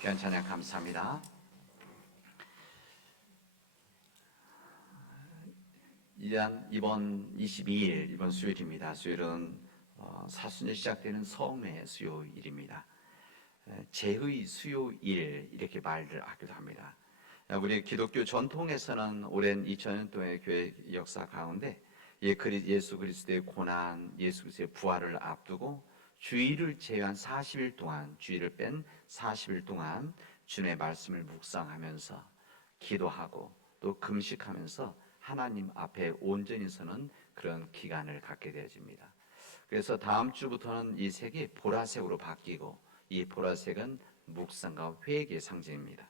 귀한 찬양 감사합니다. 이번 22일, 이번 수요일입니다. 수요일은 사순절 시작되는 성의 수요일입니다. 제의 수요일 이렇게 말을 하기도 합니다. 우리 기독교 전통에서는 오랜 2000년 동안의 교회 역사 가운데 예수 그리스도의 고난, 예수 그리스도의 부활을 앞두고 주일을 제외한 40일 동안, 주일을 뺀 40일 동안 주님의 말씀을 묵상하면서 기도하고 또 금식하면서 하나님 앞에 온전히 서는 그런 기간을 갖게 되어집니다. 그래서 다음 주부터는 이 색이 보라색으로 바뀌고, 이 보라색은 묵상과 회개의 상징입니다.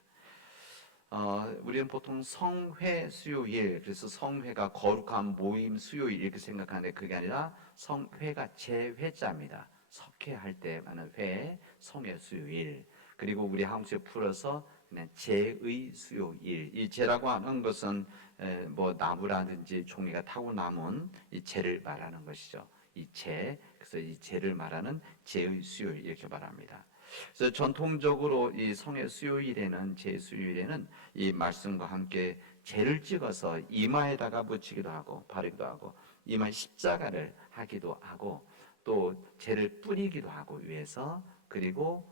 우리는 보통 성회 수요일, 그래서 성회가 거룩한 모임 수요일 이렇게 생각하는데, 그게 아니라 성회가 제회자입니다. 석회할 때 하는 회, 성회 수요일. 그리고 우리 한국식으로 풀어서 그냥 제의 수요일. 이 제라고 하는 것은 뭐 나무라든지 종이가 타고 남은 이 제를 말하는 것이죠. 이 제, 그래서 이 제를 말하는 제의 수요일 이렇게 말합니다. 그래서 전통적으로 이 성의 수요일에는, 제 수요일에는 이 말씀과 함께 제를 찍어서 이마에다가 붙이기도 하고, 바르기도 하고, 이마에 십자가를 하기도 하고, 또 제를 뿌리기도 하고 위에서, 그리고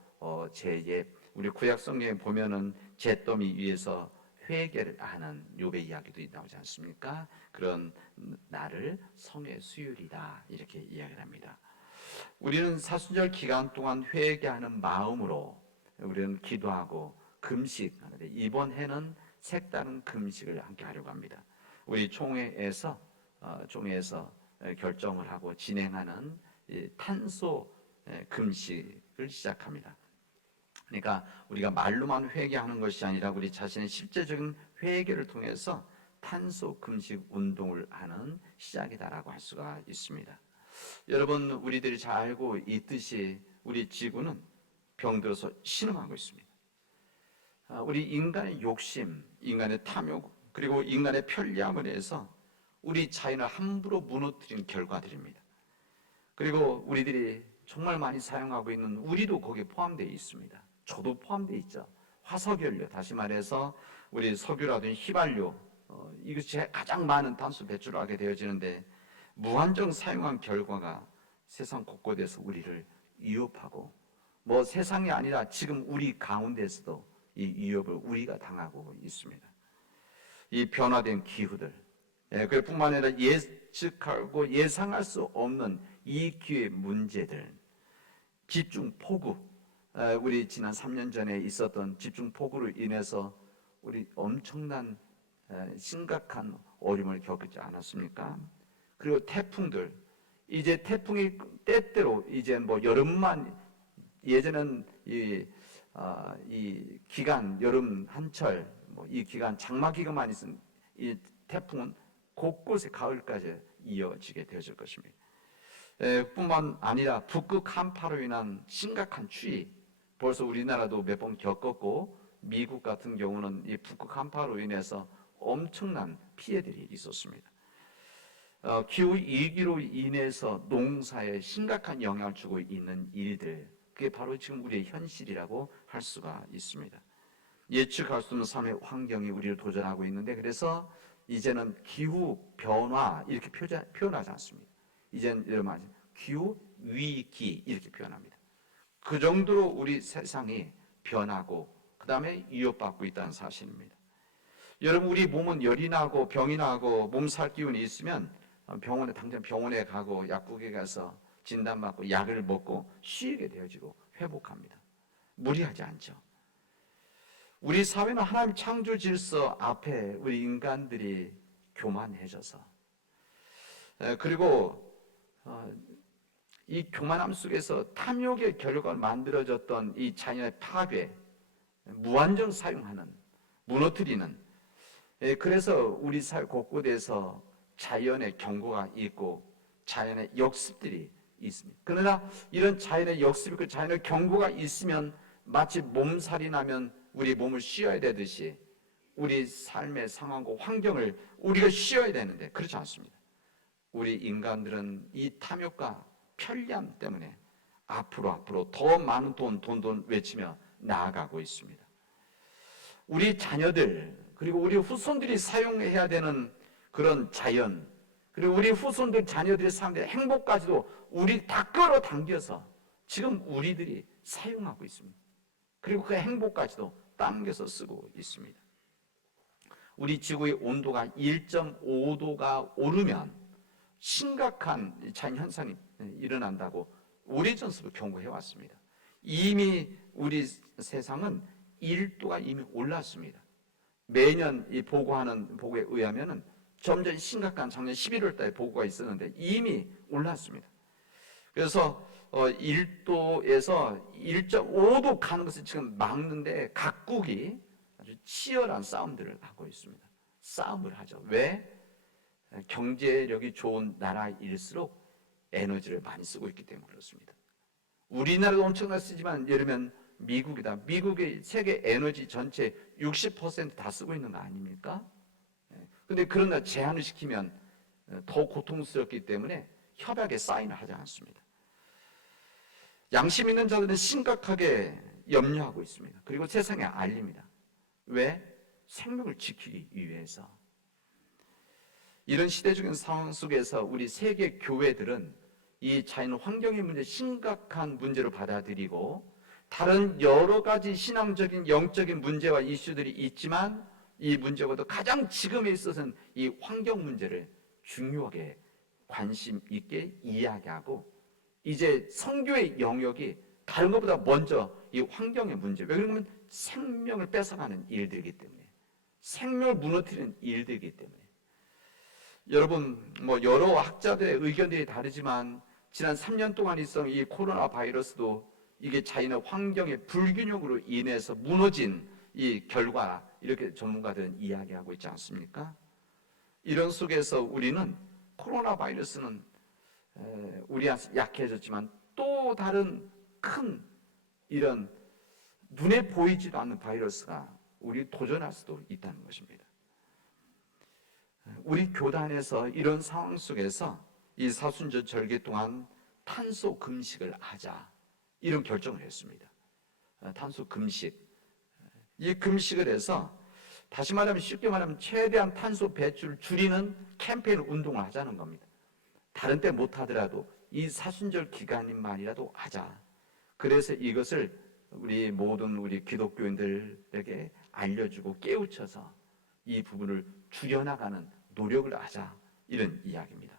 제에 우리 구약 성경에 보면은 잿더미 위에서 회개를 하는 욥의 이야기도 나오지 않습니까? 그런 날을 성의 수요일이다 이렇게 이야기를 합니다. 우리는 사순절 기간 동안 회개하는 마음으로 우리는 기도하고 금식하는데, 이번 해는 색다른 금식을 함께 하려고 합니다. 우리 총회에서 결정을 하고 진행하는 탄소 금식을 시작합니다. 그러니까 우리가 말로만 회개하는 것이 아니라 우리 자신의 실제적인 회개를 통해서 탄소 금식 운동을 하는 시작이다라고 할 수가 있습니다. 여러분, 우리들이 잘 알고 있듯이 우리 지구는 병들어서 신음하고 있습니다. 우리 인간의 욕심, 인간의 탐욕, 그리고 인간의 편리함을 해서 우리 자연을 함부로 무너뜨린 결과들입니다. 그리고 우리들이 정말 많이 사용하고 있는 우리도 거기에 포함되어 있습니다. 저도 포함되어 있죠. 화석연료, 다시 말해서 우리 석유라든지 휘발유, 이것이 가장 많은 탄소 배출을 하게 되어지는데, 무한정 사용한 결과가 세상 곳곳에서 우리를 위협하고, 뭐 세상이 아니라 지금 우리 가운데서도 이 위협을 우리가 당하고 있습니다. 이 변화된 기후들, 그뿐만 아니라 예측하고 예상할 수 없는 이 기후의 문제들, 집중폭우, 우리 지난 3년 전에 있었던 집중폭우로 인해서 우리 엄청난 심각한 어려움을 겪지 않았습니까? 그리고 태풍들, 이제 태풍이 때때로 이제 뭐 여름만, 예전엔 이 기간, 여름 한철, 뭐 이 기간, 장마 기간만 있은 이 태풍은 곳곳에 가을까지 이어지게 되어질 것입니다. 뿐만 아니라 북극 한파로 인한 심각한 추위, 벌써 우리나라도 몇 번 겪었고, 미국 같은 경우는 이 북극 한파로 인해서 엄청난 피해들이 있었습니다. 기후 위기로 인해서 농사에 심각한 영향을 주고 있는 일들, 그게 바로 지금 우리의 현실이라고 할 수가 있습니다. 예측할 수 없는 삶의 환경이 우리를 도전하고 있는데, 그래서 이제는 기후 변화 이렇게 표현하지 않습니다. 이제는 이런 말, 기후 위기 이렇게 표현합니다. 그 정도로 우리 세상이 변하고 그 다음에 위협받고 있다는 사실입니다. 여러분, 우리 몸은 열이 나고 병이 나고 몸살 기운이 있으면 당장 병원에 가고 약국에 가서 진단받고 약을 먹고 쉬게 되어지고 회복합니다. 무리하지 않죠. 우리 사회는 하나님 창조 질서 앞에 우리 인간들이 교만해져서, 그리고 이 교만함 속에서 탐욕의 결과로 만들어졌던 이 자연의 파괴, 무한정 사용하는, 무너뜨리는, 그래서 우리 사회 곳곳에서 자연의 경고가 있고 자연의 역습들이 있습니다. 그러나 이런 자연의 역습 있고 자연의 경고가 있으면 마치 몸살이 나면 우리 몸을 쉬어야 되듯이 우리 삶의 상황과 환경을 우리가 쉬어야 되는데 그렇지 않습니다. 우리 인간들은 이 탐욕과 편리함 때문에 앞으로 더 많은 돈 외치며 나아가고 있습니다. 우리 자녀들 그리고 우리 후손들이 사용해야 되는 그런 자연, 그리고 우리 후손들 자녀들이 사는 행복까지도 우리 다 끌어당겨서 지금 우리들이 사용하고 있습니다. 그리고 그 행복까지도 당겨서 쓰고 있습니다. 우리 지구의 온도가 1.5도가 오르면 심각한 자연 현상이 일어난다고 오래전부터 경고해 왔습니다. 이미 우리 세상은 1도가 이미 올랐습니다. 매년 이 보고하는 보고에 의하면은 점점 심각한 작년 11월 달에 보고가 있었는데 이미 올랐습니다. 그래서 1도에서 1.5도 가는 것을 지금 막는데 각국이 아주 치열한 싸움들을 하고 있습니다. 싸움을 하죠. 왜? 경제력이 좋은 나라일수록 에너지를 많이 쓰고 있기 때문에 그렇습니다. 우리나라도 엄청나게 쓰지만 예를 들면 미국이다. 미국의 세계 에너지 전체 60% 다 쓰고 있는 거 아닙니까? 근데 그러나 제한을 시키면 더 고통스럽기 때문에 협약에 사인을 하지 않습니다. 양심 있는 자들은 심각하게 염려하고 있습니다. 그리고 세상에 알립니다. 왜? 생명을 지키기 위해서. 이런 시대적인 상황 속에서 우리 세계 교회들은 이 자연 환경의 문제 심각한 문제로 받아들이고 다른 여러 가지 신앙적인 영적인 문제와 이슈들이 있지만 이 문제보다 가장 지금에 있어서는 이 환경 문제를 중요하게 관심 있게 이야기하고 이제 선교의 영역이 다른 것보다 먼저 이 환경의 문제, 왜 그러냐면 생명을 뺏어가는 일들이기 때문에, 생명을 무너뜨리는 일들이기 때문에. 여러분 뭐 여러 학자들의 의견들이 다르지만 지난 3년 동안 있었던 이 코로나 바이러스도 이게 자연의 환경의 불균형으로 인해서 무너진 이 결과, 이렇게 전문가들은 이야기하고 있지 않습니까? 이런 속에서 우리는 코로나 바이러스는 우리한테 약해졌지만 또 다른 큰 이런 눈에 보이지도 않는 바이러스가 우리 도전할 수도 있다는 것입니다. 우리 교단에서 이런 상황 속에서 이 사순절 절기 동안 탄소 금식을 하자, 이런 결정을 했습니다. 탄소 금식. 이 금식을 해서 다시 말하면 쉽게 말하면 최대한 탄소 배출을 줄이는 캠페인 운동을 하자는 겁니다. 다른 때 못하더라도 이 사순절 기간만이라도 하자. 그래서 이것을 우리 모든 우리 기독교인들에게 알려주고 깨우쳐서 이 부분을 줄여나가는 노력을 하자, 이런 이야기입니다.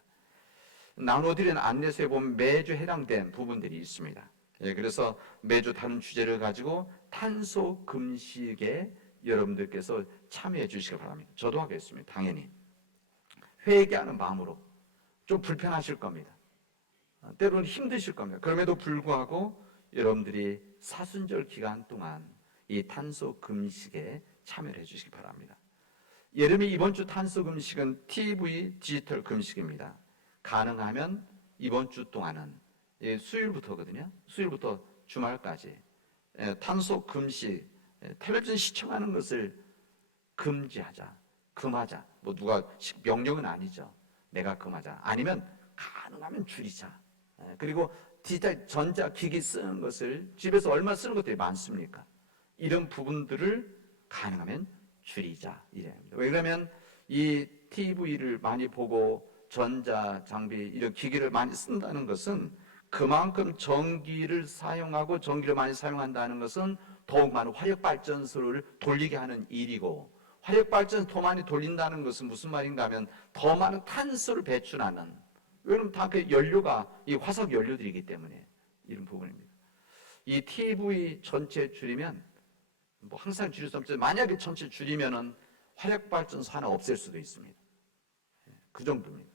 나눠드린 안내서에 보면 매주 해당된 부분들이 있습니다. 그래서 매주 다른 주제를 가지고 탄소 금식에 여러분들께서 참여해 주시기 바랍니다. 저도 하겠습니다. 당연히 회개하는 마음으로. 좀 불편하실 겁니다. 때로는 힘드실 겁니다. 그럼에도 불구하고 여러분들이 사순절 기간 동안 이 탄소 금식에 참여를 해 주시기 바랍니다. 예를 들면 이번 주 탄소 금식은 TV 디지털 금식입니다. 가능하면 이번 주 동안은 수요일부터거든요. 수요일부터 주말까지 탄소 금식, 텔레비전 시청하는 것을 금지하자, 금하자. 뭐 누가 명령은 아니죠. 내가 금하자. 아니면 가능하면 줄이자. 그리고 디지털 전자기기 쓰는 것을 집에서 얼마 쓰는 것들이 많습니까? 이런 부분들을 가능하면 줄이자. 이래입니다. 왜 그러면 이 TV를 많이 보고 전자 장비, 이런 기기를 많이 쓴다는 것은 그만큼 전기를 사용하고 전기를 많이 사용한다는 것은 더욱 많은 화력발전소를 돌리게 하는 일이고, 화력발전소 더 많이 돌린다는 것은 무슨 말인가 하면 더 많은 탄소를 배출하는, 왜냐하면 다 그 연료가 이 화석 연료들이기 때문에 이런 부분입니다. 이 TV 전체 줄이면 뭐 항상 줄일 수 없지만 만약에 전체 줄이면은 화력발전소 하나 없앨 수도 있습니다. 그 정도입니다.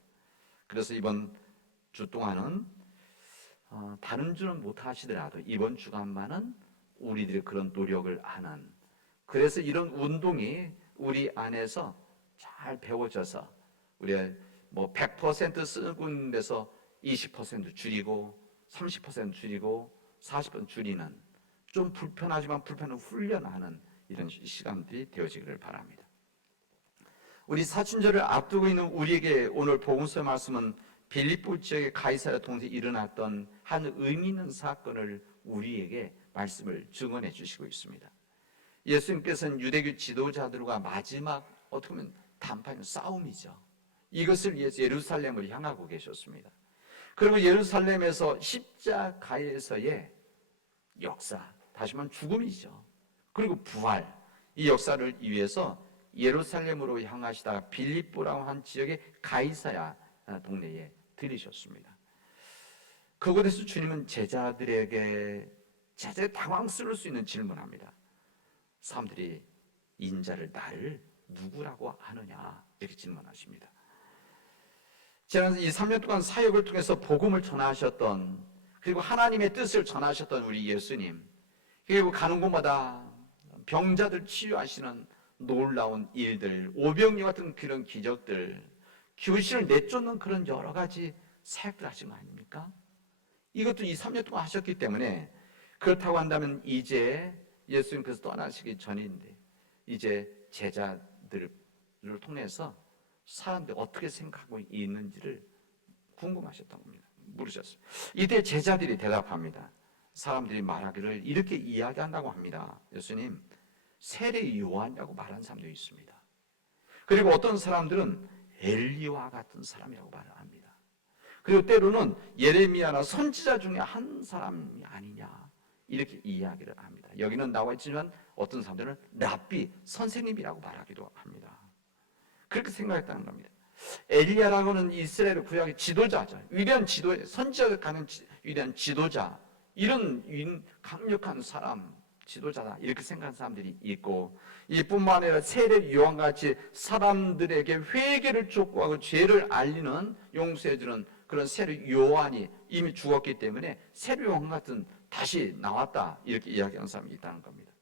그래서 이번 주 동안은 다른 주는 못 하시더라도 이번 주간만은 우리들이 그런 노력을 하는, 그래서 이런 운동이 우리 안에서 잘 배워져서 우리가 뭐 100% 쓰고 있는 데서 20% 줄이고 30% 줄이고 40% 줄이는, 좀 불편하지만 불편을 훈련하는 이런 시간들이 되어지기를 바랍니다. 우리 사순절을 앞두고 있는 우리에게 오늘 복음서의 말씀은 빌립보 지역의 가이사랴 동네에 일어났던 한 의미 있는 사건을 우리에게 말씀을 증언해 주시고 있습니다. 예수님께서는 유대교 지도자들과 마지막 어떻게 보면談判, 싸움이죠. 이것을 위해서 예루살렘을 향하고 계셨습니다. 그리고 예루살렘에서 십자가에서의 역사, 다시 말하면 죽음이죠. 그리고 부활, 이 역사를 위해서 예루살렘으로 향하시다가 빌립보라고 한 지역의 가이사야 동네에 들이셨습니다. 그곳에서 주님은 제자들에게 당황스러울 수 있는 질문합니다. 사람들이 인자를 나를 누구라고 하느냐 이렇게 질문하십니다. 지난 이 3년 동안 사역을 통해서 복음을 전하셨던, 그리고 하나님의 뜻을 전하셨던 우리 예수님, 그리고 가는 곳마다 병자들 치유하시는 놀라운 일들, 오병이 같은 그런 기적들, 귀신을 내쫓는 그런 여러 가지 사역들 하신 거 아닙니까? 이것도 이 3년 동안 하셨기 때문에, 그렇다고 한다면 이제 예수님께서 떠나시기 전인데 이제 제자들을 통해서 사람들이 어떻게 생각하고 있는지를 궁금하셨던 겁니다. 물으셨어요. 이때 제자들이 대답합니다. 사람들이 말하기를 이렇게 이야기한다고 합니다. 예수님, 세례 요한이라고 말하는 사람도 있습니다. 그리고 어떤 사람들은 엘리야와 같은 사람이라고 말을 합니다. 그리고 때로는 예레미야나 선지자 중에 한 사람이 아니냐 이렇게 이야기를 합니다. 여기는 나와 있지만 어떤 사람들은 랍비, 선생님이라고 말하기도 합니다. 그렇게 생각했다는 겁니다. 엘리야라고는 이스라엘 구약의 지도자죠. 위대한 지도, 선지자가 가는 위대한 지도자, 이런 강력한 사람, 지도자다 이렇게 생각하는 사람들이 있고, 이뿐만 아니라 세례 요한같이 사람들에게 회개를 촉구하고 죄를 알리는, 용서해주는 그런 세례 요한이 이미 죽었기 때문에 세례 요한 같은 다시 나왔다 이렇게 이야기하는 사람이 있다는 겁니다.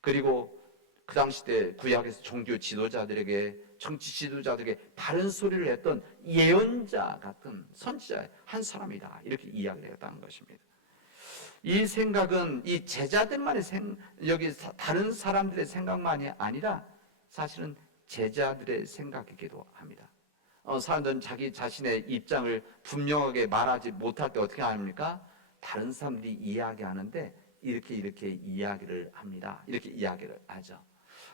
그리고 그 당시 때 구약에서 종교 지도자들에게, 정치 지도자들에게 바른 소리를 했던 예언자 같은 선지자 한 사람이다 이렇게 이야기를 했다는 것입니다. 이 생각은 이 제자들만의 여기 다른 사람들의 생각만이 아니라 사실은 제자들의 생각이기도 합니다. 사람들은 자기 자신의 입장을 분명하게 말하지 못할 때 어떻게 합니까? 다른 사람들이 이야기하는데 이렇게 이야기를 합니다. 이렇게 이야기를 하죠.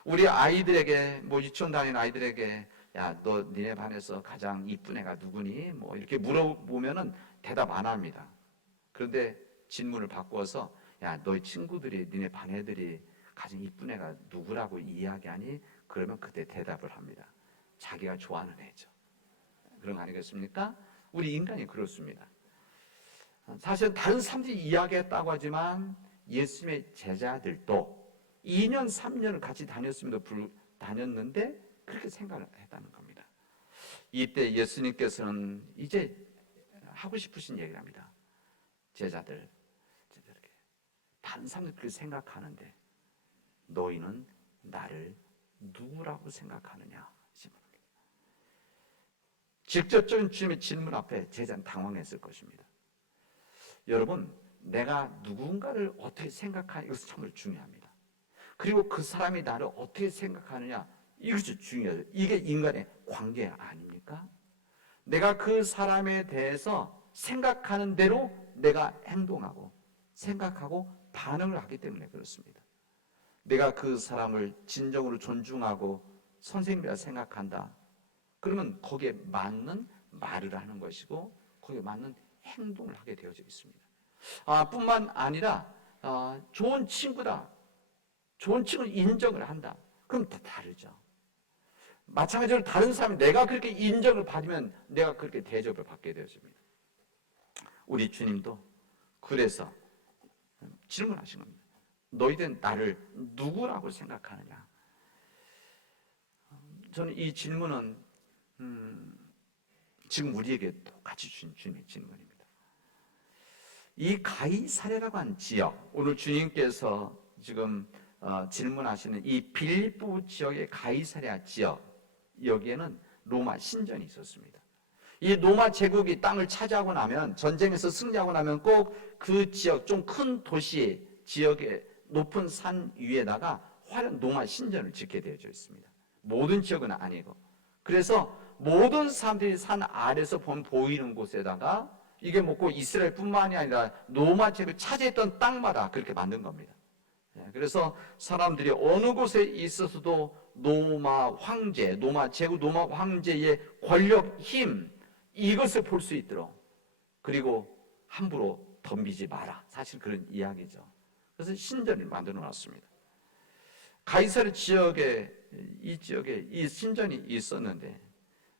우리 아이들에게, 유치원 다니는 아이들에게, 야, 너 니네 반에서 가장 이쁜 애가 누구니? 이렇게 물어보면은 대답 안 합니다. 그런데 질문을 바꿔서, 야, 너희 친구들이, 니네 반 애들이 가장 이쁜 애가 누구라고 이야기하니? 그러면 그때 대답을 합니다. 자기가 좋아하는 애죠. 그런 거 아니겠습니까? 우리 인간이 그렇습니다. 사실 다른 사람들이 이야기했다고 하지만 예수님의 제자들도 2년, 3년을 같이 다녔는데 그렇게 생각을 했다는 겁니다. 이때 예수님께서는 이제 하고 싶으신 얘기를 합니다. 제자들에게 다른 사람들이 그렇게 생각하는데 너희는 나를 누구라고 생각하느냐? 직접적인 주님의 질문 앞에 제자는 당황했을 것입니다. 여러분, 내가 누군가를 어떻게 생각하냐, 이것은 정말 중요합니다. 그리고 그 사람이 나를 어떻게 생각하느냐, 이것이 중요해요. 이게 인간의 관계 아닙니까? 내가 그 사람에 대해서 생각하는 대로 내가 행동하고 생각하고 반응을 하기 때문에 그렇습니다. 내가 그 사람을 진정으로 존중하고 선생님이라 생각한다. 그러면 거기에 맞는 말을 하는 것이고 거기에 맞는 행동을 하게 되어져 있습니다. 뿐만 아니라 좋은 친구다. 좋은 친구를 인정을 한다. 그럼 다 다르죠. 마찬가지로 다른 사람이 내가 그렇게 인정을 받으면 내가 그렇게 대접을 받게 되어집니다. 우리 주님도 그래서 질문하신 겁니다. 너희들은 나를 누구라고 생각하느냐? 저는 이 질문은 지금 우리에게 똑같이 주신 주님의 질문입니다. 이 가이사랴라고 한 지역, 오늘 주님께서 지금 질문하시는 이 빌립보 지역의 가이사랴 지역, 여기에는 로마 신전이 있었습니다. 이 로마 제국이 땅을 차지하고 나면, 전쟁에서 승리하고 나면 꼭 그 지역, 좀 큰 도시 지역의 높은 산 위에다가 화려한 로마 신전을 짓게 되어져 있습니다. 모든 지역은 아니고. 그래서 모든 사람들이 산 아래서 보이는 곳에다가 이게 뭐고 이스라엘뿐만이 아니라 로마 제국이 차지했던 땅마다 그렇게 만든 겁니다. 그래서 사람들이 어느 곳에 있어서도 로마 황제, 로마 제국, 로마 황제의 권력, 힘 이것을 볼 수 있도록, 그리고 함부로 덤비지 마라. 사실 그런 이야기죠. 그래서 신전을 만들어 놨습니다. 가이사르 지역에 이 신전이 있었는데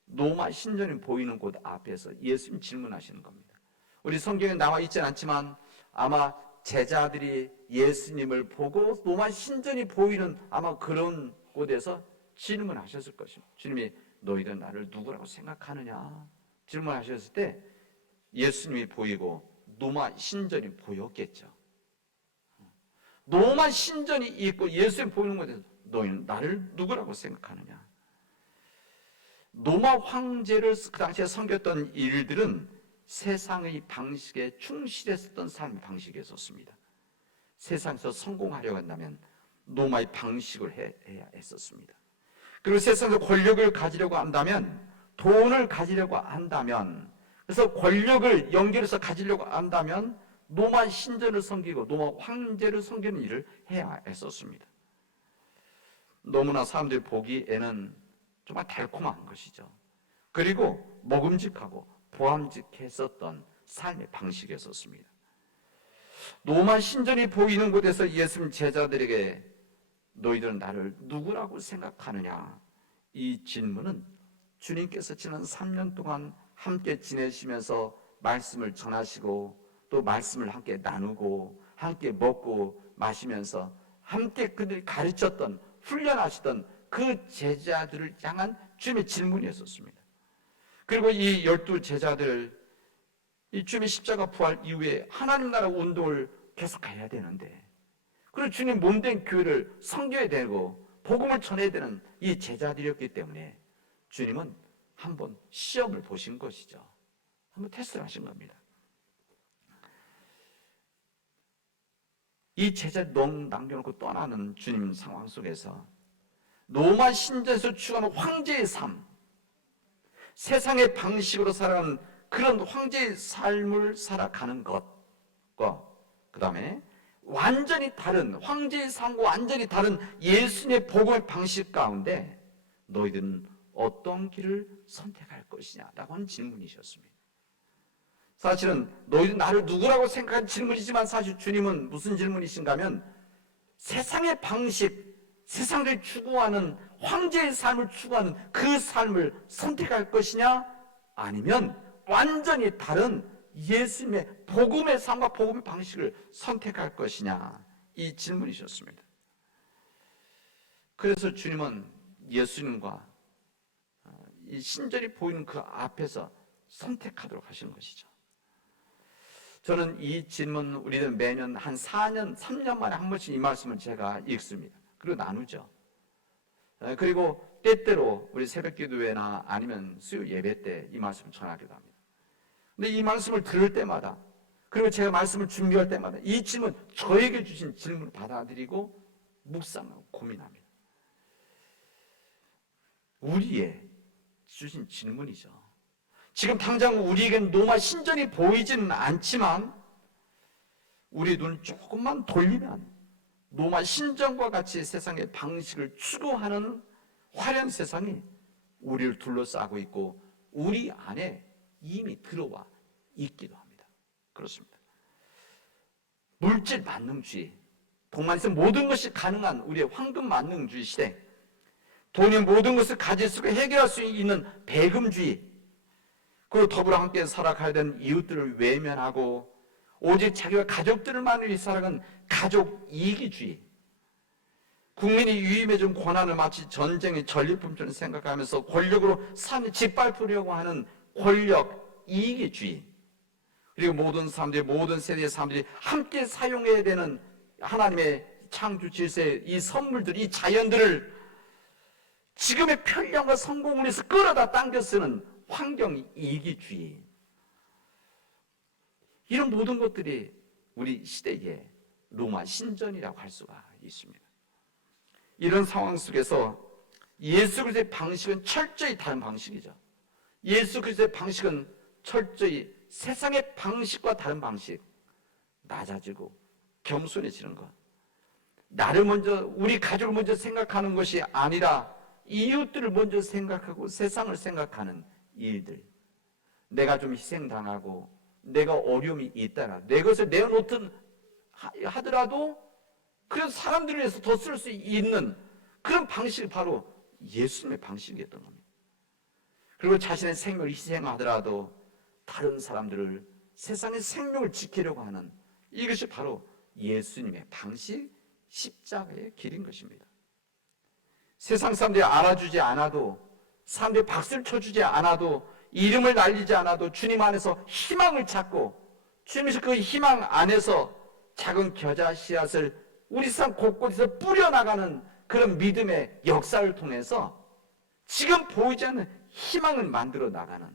로마 신전이 보이는 곳 앞에서 예수님 질문하시는 겁니다. 우리 성경에 나와 있진 않지만 아마 제자들이 예수님을 보고 로마 신전이 보이는 아마 그런 곳에서 질문하셨을 것입니다. 주님이 너희들 나를 누구라고 생각하느냐 질문하셨을 때 예수님이 보이고 로마 신전이 보였겠죠. 로마 신전이 있고 예수님이 보이는 곳에서 너희는 나를 누구라고 생각하느냐. 로마 황제를 그 당시에 섬겼던 일들은 세상의 방식에 충실했었던 삶의 방식이었습니다. 세상에서 성공하려고 한다면 로마의 방식을 해야 했었습니다. 그리고 세상에서 권력을 가지려고 한다면, 돈을 가지려고 한다면, 그래서 권력을 연결해서 가지려고 한다면 로마 신전을 섬기고 로마 황제를 섬기는 일을 해야 했었습니다. 너무나 사람들이 보기에는 정말 달콤한 것이죠. 그리고 먹음직하고 보암직했었던 삶의 방식이었습니다. 로마 신전이 보이는 곳에서 예수님 제자들에게 너희들은 나를 누구라고 생각하느냐, 이 질문은 주님께서 지난 3년 동안 함께 지내시면서 말씀을 전하시고 또 말씀을 함께 나누고 함께 먹고 마시면서 함께 그들이 가르쳤던, 훈련하시던 그 제자들을 향한 주님의 질문이었습니다. 그리고 이 12 제자들, 이 주님의 십자가 부활 이후에 하나님 나라 운동을 계속해야 되는데, 그리고 주님 몸된 교회를 섬겨야 되고 복음을 전해야 되는 이 제자들이었기 때문에 주님은 한번 시험을 보신 것이죠. 한번 테스트를 하신 겁니다. 이 제자를 너무 남겨놓고 떠나는 주님 상황 속에서 로마 신전에서 추구하는 황제의 삶, 세상의 방식으로 살아가는 그런 황제의 삶을 살아가는 것과 그 다음에 완전히 다른 황제의 삶과 완전히 다른 예수님의 복음의 방식 가운데 너희들은 어떤 길을 선택할 것이냐라고 하는 질문이셨습니다. 사실은 너희들 나를 누구라고 생각하는 질문이지만 사실 주님은 무슨 질문이신가 하면 세상의 방식, 세상을 추구하는 황제의 삶을 추구하는 그 삶을 선택할 것이냐, 아니면 완전히 다른 예수님의 복음의 삶과 복음의 방식을 선택할 것이냐, 이 질문이셨습니다. 그래서 주님은 예수님과 이 신전이 보이는 그 앞에서 선택하도록 하시는 것이죠. 저는 이 질문 우리는 매년 한 4년, 3년 만에 한 번씩 이 말씀을 제가 읽습니다. 그리고 나누죠. 그리고 때때로 우리 새벽기도회나 아니면 수요 예배 때 이 말씀을 전하기도 합니다. 근데 이 말씀을 들을 때마다, 그리고 제가 말씀을 준비할 때마다 이 질문, 저에게 주신 질문을 받아들이고 묵상하고 고민합니다. 우리의 주신 질문이죠. 지금 당장 우리에겐 로마 신전이 보이지는 않지만 우리 눈을 조금만 돌리면 로마 신전과 같이 세상의 방식을 추구하는 화려한 세상이 우리를 둘러싸고 있고 우리 안에 이미 들어와 있기도 합니다. 그렇습니다. 물질 만능주의, 동만에서 모든 것이 가능한 우리의 황금 만능주의 시대, 돈이 모든 것을 가질 수 있고 해결할 수 있는 배금주의, 그리고 더불어 함께 살아가야 되는 이웃들을 외면하고 오직 자기와 가족들만 위해 살아가는 가족 이기주의, 국민이 유임해준 권한을 마치 전쟁의 전리품처럼 생각하면서 권력으로 삶을 짓밟으려고 하는 권력 이기주의, 그리고 모든 사람들이, 모든 세대의 사람들이 함께 사용해야 되는 하나님의 창조 질서의 이 선물들, 이 자연들을 지금의 편리함과 성공을 위해서 끌어다 당겨 쓰는 환경 이기주의, 이런 모든 것들이 우리 시대의 로마 신전이라고 할 수가 있습니다. 이런 상황 속에서 예수 그리스도의 방식은 철저히 다른 방식이죠. 예수 그리스도의 방식은 철저히 세상의 방식과 다른 방식, 낮아지고 겸손해지는 것, 나를 먼저, 우리 가족을 먼저 생각하는 것이 아니라 이웃들을 먼저 생각하고 세상을 생각하는 일들, 내가 좀 희생당하고 내가 어려움이 있다라 내 것을 내어놓든 하더라도 그래서 사람들을 위해서 더 쓸 수 있는 그런 방식이 바로 예수님의 방식이었던 겁니다. 그리고 자신의 생명을 희생하더라도 다른 사람들을, 세상의 생명을 지키려고 하는, 이것이 바로 예수님의 방식, 십자가의 길인 것입니다. 세상 사람들이 알아주지 않아도, 사람들이 박수를 쳐주지 않아도, 이름을 날리지 않아도 주님 안에서 희망을 찾고 주님께서 그 희망 안에서 작은 겨자 씨앗을 우리 삶 곳곳에서 뿌려나가는 그런 믿음의 역사를 통해서 지금 보이지 않는 희망을 만들어 나가는,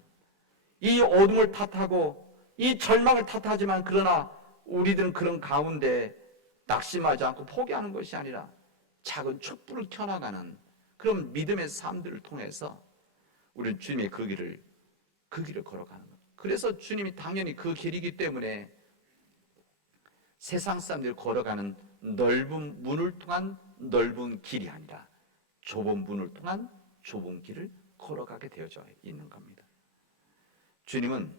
이 어둠을 탓하고 이 절망을 탓하지만 그러나 우리들은 그런 가운데 낙심하지 않고 포기하는 것이 아니라 작은 촛불을 켜나가는 그런 믿음의 삶들을 통해서 우리는 주님의 그 길을 걸어가는 것. 그래서 주님이 당연히 그 길이기 때문에 세상 사람들이 걸어가는 넓은 문을 통한 넓은 길이 아니라 좁은 문을 통한 좁은 길을 걸어가게 되어져 있는 겁니다. 주님은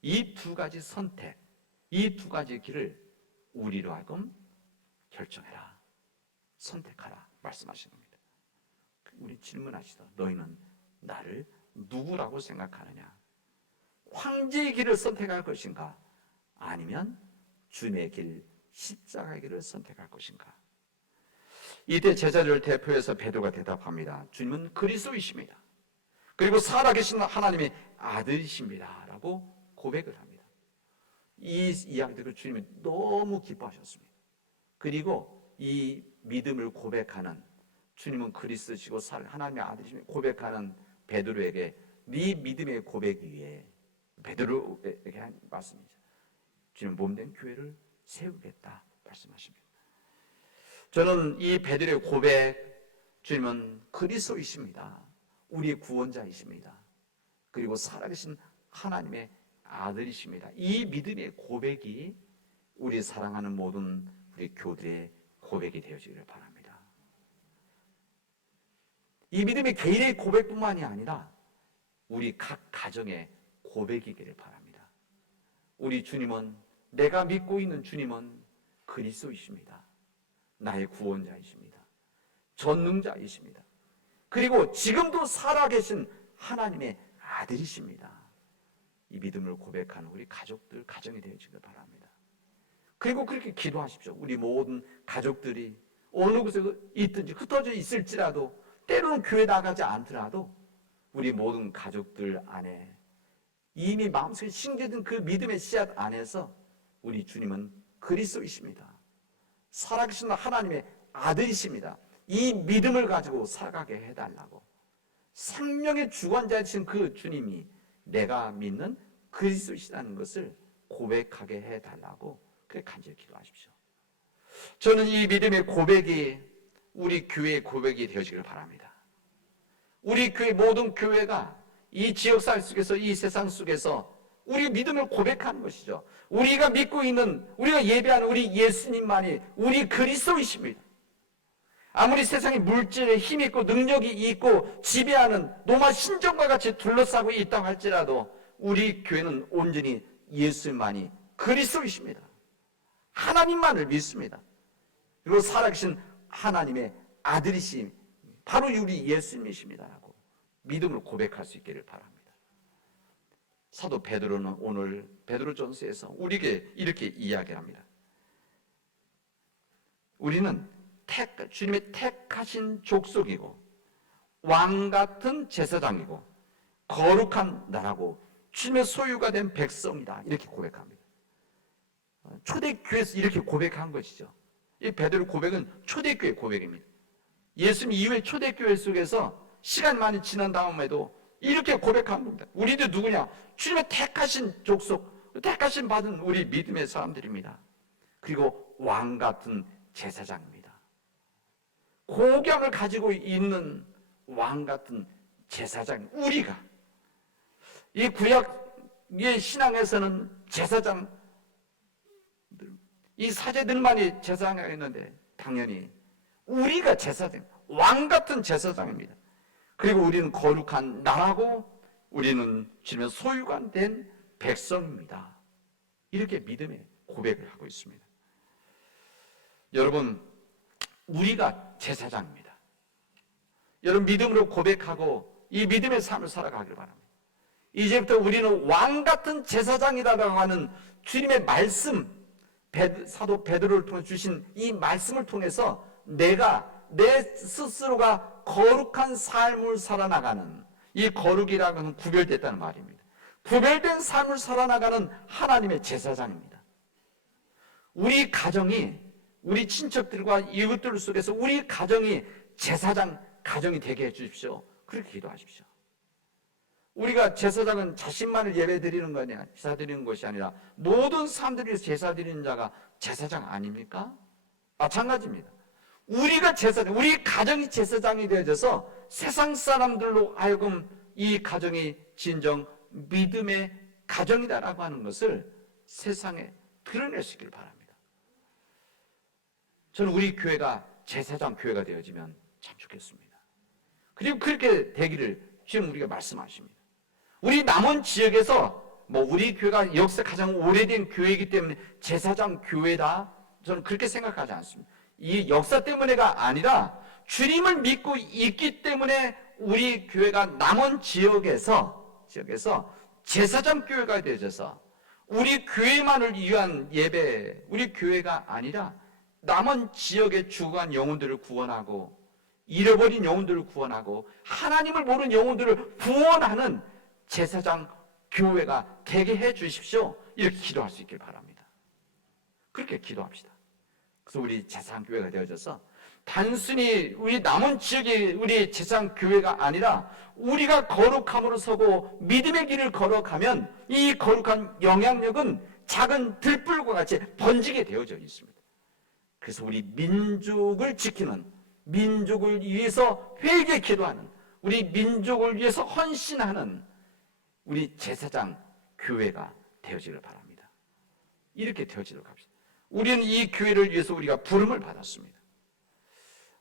이 두 가지 선택, 이 두 가지 길을 우리로 하여금 결정해라, 선택하라 말씀하신 겁니다. 우리 질문하시다. 너희는 나를 누구라고 생각하느냐? 황제의 길을 선택할 것인가? 아니면 주님의 길, 십자가의 길을 선택할 것인가? 이때 제자들을 대표해서 베드로가 대답합니다. 주님은 그리스도이십니다. 그리고 살아계신 하나님의 아들이십니다 라고 고백을 합니다. 이 이야기 듣고 주님이 너무 기뻐하셨습니다. 그리고 이 믿음을 고백하는, 주님은 그리스도시고 하나님의 아들이시며 고백하는 베드로에게 네 믿음의 고백 위에, 베드로에게 한 말씀이죠. 주님 몸된 교회를 세우겠다 말씀하십니다. 저는 이 베드로의 고백, 주님은 그리스도이십니다. 우리의 구원자이십니다. 그리고 살아계신 하나님의 아들이십니다. 이 믿음의 고백이 우리 사랑하는 모든 우리 교들의 고백이 되어지기를 바랍니다. 이 믿음의 개인의 고백뿐만이 아니라 우리 각 가정의 고백이기를 바랍니다. 우리 주님은, 내가 믿고 있는 주님은 그리스도이십니다. 나의 구원자이십니다. 전능자이십니다. 그리고 지금도 살아계신 하나님의 아들이십니다. 이 믿음을 고백하는 우리 가족들, 가정이 되어지길 바랍니다. 그리고 그렇게 기도하십시오. 우리 모든 가족들이 어느 곳에 있든지 흩어져 있을지라도, 때로는 교회 나가지 않더라도 우리 모든 가족들 안에 이미 마음속에 심겨진 그 믿음의 씨앗 안에서 우리 주님은 그리스도이십니다. 살아계신 하나님의 아들이십니다. 이 믿음을 가지고 살아가게 해달라고, 생명의 주관자이신 그 주님이 내가 믿는 그리스도이시라는 것을 고백하게 해달라고 그렇게 간절히 기도하십시오. 저는 이 믿음의 고백이 우리 교회의 고백이 되어지기를 바랍니다. 우리 교회 모든 교회가 이 지역사회 속에서, 이 세상 속에서 우리 믿음을 고백하는 것이죠. 우리가 믿고 있는, 우리가 예배하는 우리 예수님만이 우리 그리스도이십니다. 아무리 세상에 물질에 힘이 있고 능력이 있고 지배하는 로마 신정과 같이 둘러싸고 있다고 할지라도 우리 교회는 온전히 예수님만이 그리스도이십니다. 하나님만을 믿습니다. 그리고 살아계신 하나님의 아들이신 바로 우리 예수님이십니다라고 믿음을 고백할 수 있기를 바랍니다. 사도 베드로는 오늘 베드로전서에서 우리에게 이렇게 이야기합니다. 우리는 주님의 택하신 족속이고 왕같은 제사장이고 거룩한 나라고 주님의 소유가 된 백성이다, 이렇게 고백합니다. 초대교회에서 이렇게 고백한 것이죠. 이 베드로 고백은 초대교회 고백입니다. 예수님 이후에 초대교회 속에서 시간이 많이 지난 다음에도 이렇게 고백한 겁니다. 우리들 누구냐? 주님의 택하신 족속, 택하신 받은 우리 믿음의 사람들입니다. 그리고 왕같은 제사장입니다. 고경을 가지고 있는 왕같은 제사장, 우리가 이 구약 신앙에서는 제사장, 이 사제들만이 제사장이 있는데 당연히 우리가 제사장, 왕 같은 제사장입니다. 그리고 우리는 거룩한 나라고 우리는 주님의 소유가 된 백성입니다. 이렇게 믿음의 고백을 하고 있습니다. 여러분, 우리가 제사장입니다. 여러분, 믿음으로 고백하고 이 믿음의 삶을 살아가길 바랍니다. 이제부터 우리는 왕 같은 제사장이라고 하는 주님의 말씀, 사도 베드로를 통해 주신 이 말씀을 통해서 내 스스로가 거룩한 삶을 살아나가는, 이 거룩이라는 것은 구별됐다는 말입니다. 구별된 삶을 살아나가는 하나님의 제사장입니다. 우리 가정이, 우리 친척들과 이웃들 속에서 우리 가정이 제사장 가정이 되게 해주십시오. 그렇게 기도하십시오. 우리가 제사장은 자신만을 예배드리는 거 아니야, 제사드리는 것이 아니라 모든 사람들이 제사드리는 자가 제사장 아닙니까? 마찬가지입니다. 우리가 제사장, 우리 가정이 제사장이 되어져서 세상 사람들로 하여금 이 가정이 진정 믿음의 가정이다라고 하는 것을 세상에 드러내시길 바랍니다. 저는 우리 교회가 제사장 교회가 되어지면 참 좋겠습니다. 그리고 그렇게 되기를 지금 우리가 말씀하십니다. 우리 남원 지역에서 우리 교회가 역사 가장 오래된 교회이기 때문에 제사장 교회다, 저는 그렇게 생각하지 않습니다. 이 역사 때문에가 아니라 주님을 믿고 있기 때문에 우리 교회가 남원 지역에서 제사장 교회가 되어져서 우리 교회만을 위한 예배, 우리 교회가 아니라 남원 지역에 죽어간 영혼들을 구원하고 잃어버린 영혼들을 구원하고 하나님을 모르는 영혼들을 구원하는 제사장 교회가 되게 해 주십시오. 이렇게 기도할 수 있길 바랍니다. 그렇게 기도합시다. 그래서 우리 제사장 교회가 되어져서 단순히 우리 남은 지역이 우리 제사장 교회가 아니라 우리가 거룩함으로 서고 믿음의 길을 걸어가면 이 거룩한 영향력은 작은 들불과 같이 번지게 되어져 있습니다. 그래서 우리 민족을 지키는, 민족을 위해서 회개 기도하는, 우리 민족을 위해서 헌신하는 우리 제사장 교회가 되어지길 바랍니다. 이렇게 되어지도록 합시다. 우리는 이 교회를 위해서 우리가 부름을 받았습니다.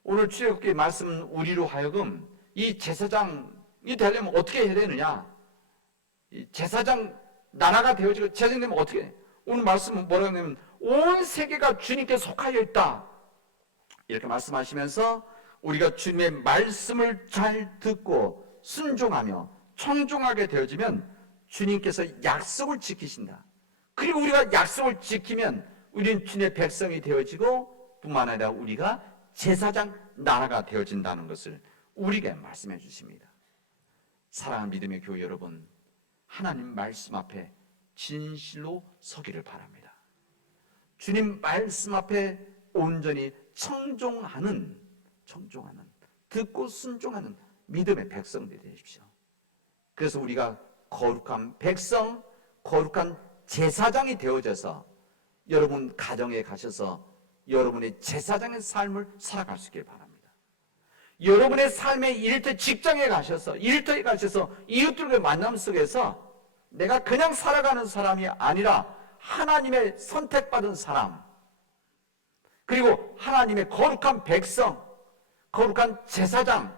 오늘 출애굽기 말씀 우리로 하여금 이 제사장이 되려면 어떻게 해야 되느냐? 이 제사장 나라가 되어지고 제사장 되면 어떻게 해야? 오늘 말씀은 뭐라고 하냐면 온 세계가 주님께 속하여 있다. 이렇게 말씀하시면서 우리가 주님의 말씀을 잘 듣고 순종하며 청종하게 되어지면 주님께서 약속을 지키신다. 그리고 우리가 약속을 지키면 우리는 주님의 백성이 되어지고 뿐만 아니라 우리가 제사장 나라가 되어진다는 것을 우리에게 말씀해 주십니다. 사랑하는 믿음의 교회 여러분, 하나님 말씀 앞에 진실로 서기를 바랍니다. 주님 말씀 앞에 온전히 청종하는, 듣고 순종하는 믿음의 백성들이 되십시오. 그래서 우리가 거룩한 백성, 거룩한 제사장이 되어져서 여러분 가정에 가셔서 여러분의 제사장의 삶을 살아갈 수 있길 바랍니다. 여러분의 삶의 일터 직장에 가셔서, 일터에 가셔서 이웃들과의 만남 속에서 내가 그냥 살아가는 사람이 아니라 하나님의 선택받은 사람, 그리고 하나님의 거룩한 백성, 거룩한 제사장,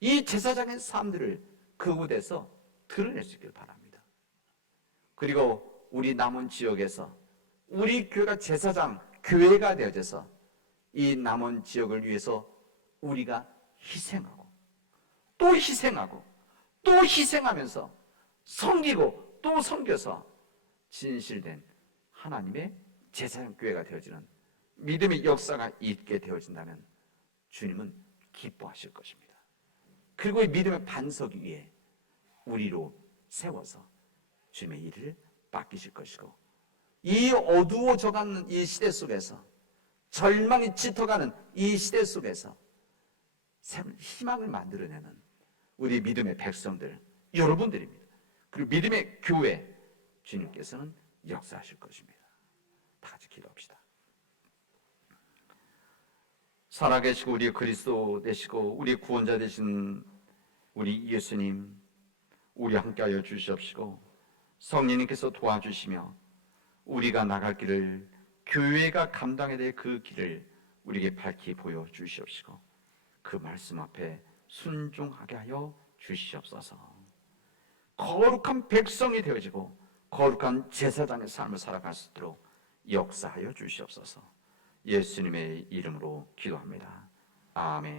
이 제사장의 삶들을 그곳에서 드러낼 수 있길 바랍니다. 그리고 우리 남은 지역에서 우리 교회가 제사장 교회가 되어져서 이 남은 지역을 위해서 우리가 희생하고 또 희생하고 또 희생하면서 섬기고 또 섬겨서 진실된 하나님의 제사장 교회가 되어지는 믿음의 역사가 있게 되어진다면 주님은 기뻐하실 것입니다. 그리고 이 믿음의 반석 위에 우리로 세워서 주님의 일을 맡기실 것이고, 이 어두워져가는 이 시대 속에서, 절망이 짙어가는 이 시대 속에서 희망을 만들어내는 우리 믿음의 백성들, 여러분들입니다. 그리고 믿음의 교회, 주님께서는 역사하실 것입니다. 다 같이 기도합시다. 살아계시고 우리 그리스도 되시고 우리 구원자 되신 우리 예수님, 우리 함께하여 주시옵시고 성령님께서 도와주시며 우리가 나갈 길을, 교회가 감당해야 될 그 길을 우리에게 밝히 보여주시옵시고 그 말씀 앞에 순종하게 하여 주시옵소서. 거룩한 백성이 되어지고 거룩한 제사장의 삶을 살아갈 수 있도록 역사하여 주시옵소서. 예수님의 이름으로 기도합니다. 아멘.